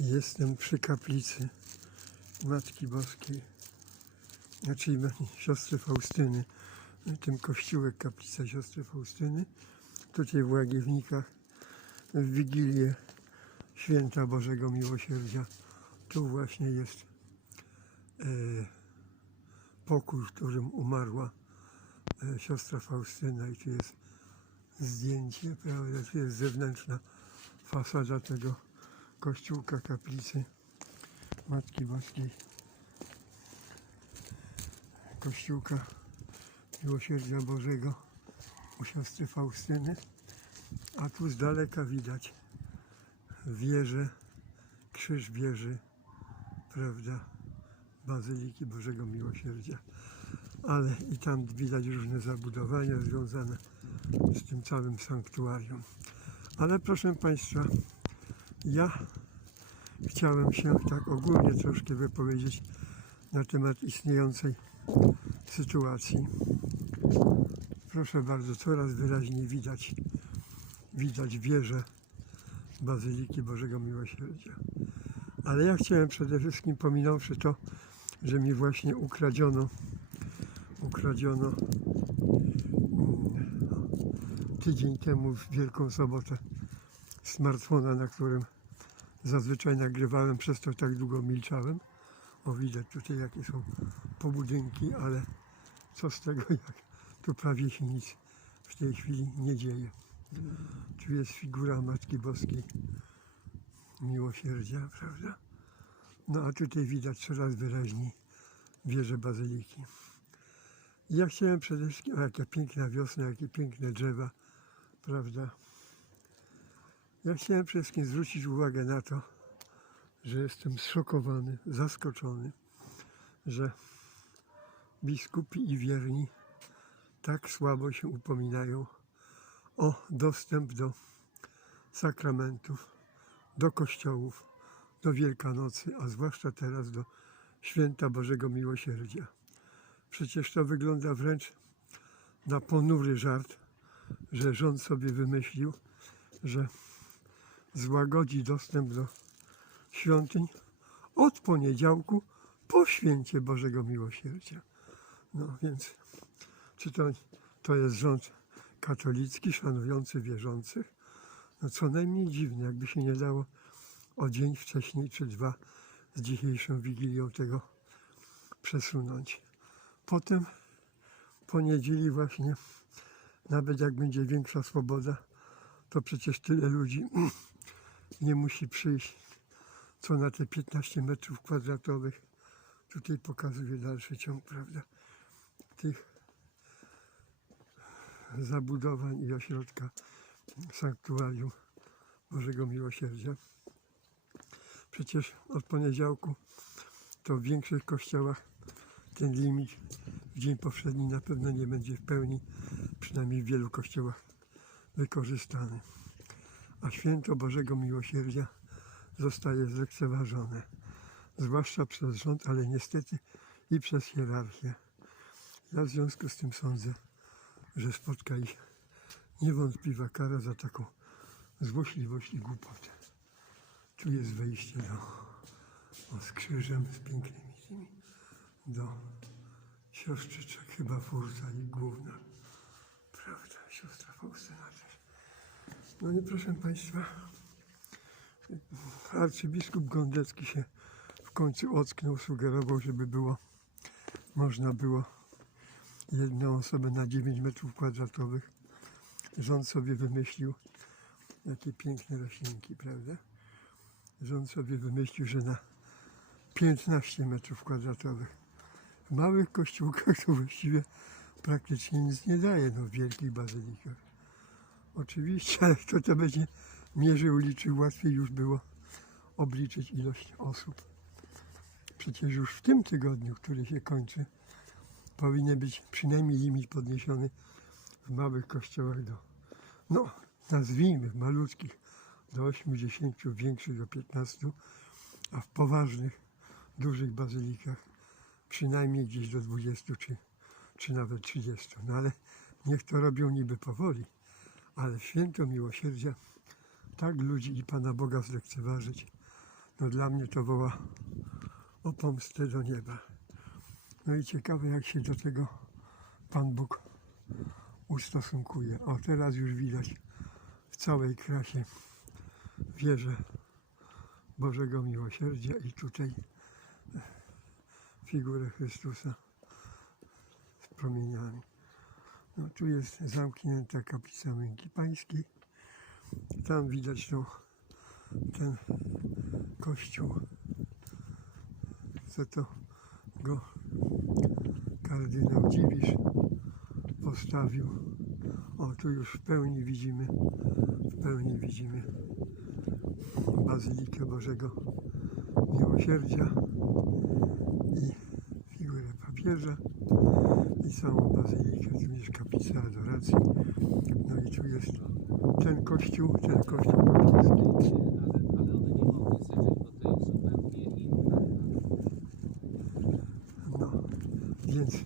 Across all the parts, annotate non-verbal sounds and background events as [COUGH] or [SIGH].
Jestem przy kaplicy Matki Boskiej, znaczy siostry Faustyny, tym kościółek kaplica siostry Faustyny. Tutaj w Łagiewnikach w Wigilię Święta Bożego Miłosierdzia. Tu właśnie jest e, pokój, w którym umarła e, siostra Faustyna i tu jest zdjęcie, prawda, tu jest zewnętrzna fasada tego kościółka kaplicy Matki Boskiej. Kościółka Miłosierdzia Bożego u siostry Faustyny a tu z daleka widać wieżę, krzyż wieży, prawda, Bazyliki Bożego Miłosierdzia. Ale i tam widać różne zabudowania związane z tym całym sanktuarium. Ale proszę Państwa ja chciałem się tak ogólnie troszkę wypowiedzieć na temat istniejącej sytuacji. Proszę bardzo, coraz wyraźniej widać, widać wieżę Bazyliki Bożego Miłosierdzia. Ale ja chciałem przede wszystkim, pominąwszy to, że mi właśnie ukradziono, ukradziono mm, tydzień temu w Wielką Sobotę smartfona, na którym zazwyczaj nagrywałem, przez to tak długo milczałem. O, widać tutaj jakie są pobudynki, ale co z tego, [LAUGHS] jak tu prawie się nic w tej chwili nie dzieje. Tu jest figura Matki Boskiej Miłosierdzia, prawda? No a tutaj widać coraz wyraźniej wieżę Bazyliki. Ja chciałem przede wszystkim, o jaka piękna wiosna, jakie piękne drzewa, prawda? Ja chciałem przede wszystkim zwrócić uwagę na to, że jestem zszokowany, zaskoczony, że biskupi i wierni tak słabo się upominają o dostęp do sakramentów, do kościołów, do Wielkanocy, a zwłaszcza teraz do Święta Bożego Miłosierdzia. Przecież to wygląda wręcz na ponury żart, że rząd sobie wymyślił, że złagodzi dostęp do świątyń od poniedziałku po święcie Bożego Miłosierdzia. No więc, czy to, to jest rząd katolicki, szanujący wierzących? No co najmniej dziwne, jakby się nie dało o dzień wcześniej czy dwa z dzisiejszą Wigilią tego przesunąć. Potem po niedzieli właśnie, nawet jak będzie większa swoboda, to przecież tyle ludzi [CLEARS THROAT] nie musi przyjść, co na te 15 metrów kwadratowych. Tutaj pokazuje dalszy ciąg, prawda, tych zabudowań i ośrodka sanktuarium Bożego Miłosierdzia. Przecież od poniedziałku to w większych kościołach ten limit w dzień powszedni na pewno nie będzie w pełni, przynajmniej w wielu kościołach, wykorzystany. A święto Bożego Miłosierdzia zostaje zlekceważone, zwłaszcza przez rząd, ale niestety i przez hierarchię. Ja w związku z tym sądzę, że spotka ich niewątpliwa kara za taką złośliwość i głupotę. Tu jest wejście do, o, z krzyżem, z pięknymi tymi, do siostrzyczek, chyba furta i główna, prawda, siostra Faustyna. No i proszę Państwa, arcybiskup Gondecki się w końcu ocknął, sugerował, żeby było, można było jedną osobę na 9 metrów kwadratowych. Rząd sobie wymyślił, jakie piękne roślinki, prawda? Rząd sobie wymyślił, że na 15 metrów kwadratowych. W małych kościółkach to właściwie praktycznie nic nie daje, no w wielkich bazylikach. Oczywiście, ale kto to będzie mierzył, liczył, łatwiej już było obliczyć ilość osób. Przecież już w tym tygodniu, który się kończy, powinien być przynajmniej limit podniesiony w małych kościołach do, no nazwijmy, malutkich do 80, w większych do 15, a w poważnych, dużych bazylikach przynajmniej gdzieś do 20 czy, czy nawet 30. No ale niech to robią niby powoli, ale święto miłosierdzia tak ludzi i Pana Boga zlekceważyć, no dla mnie to woła o pomstę do nieba. No i ciekawe jak się do tego Pan Bóg ustosunkuje. O teraz już widać w całej krasie wieżę Bożego Miłosierdzia i tutaj figurę Chrystusa z promieniami. No, tu jest zamknięta kaplica Męki Pańskiej. Tam widać to, ten kościół, co to go kardynał Dziwisz postawił. O, tu już w pełni widzimy, w pełni widzimy Bazylikę Bożego Miłosierdzia i figurę papieża całą bazylikę, tu jest kaplica adoracji. No i tu jest ten kościół, ten kościół inne. No, więc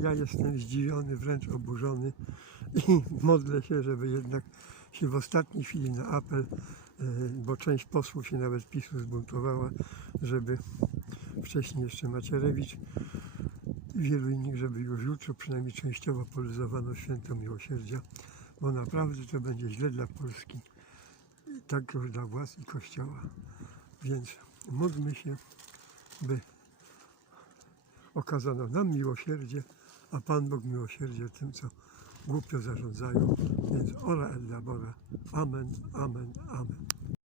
ja jestem zdziwiony, wręcz oburzony i [LAUGHS] modlę się, żeby jednak się w ostatniej chwili na apel, e, bo część posłów się nawet PiSu zbuntowała, żeby wcześniej jeszcze Macierewicz wielu innych, żeby już jutro przynajmniej częściowo polizowano święto miłosierdzia, bo naprawdę to będzie źle dla Polski, tak już dla władz i Kościoła. Więc módlmy się, by okazano nam miłosierdzie, a Pan Bóg miłosierdzie tym, co głupio zarządzają. Więc ora et labora. Amen, amen, amen.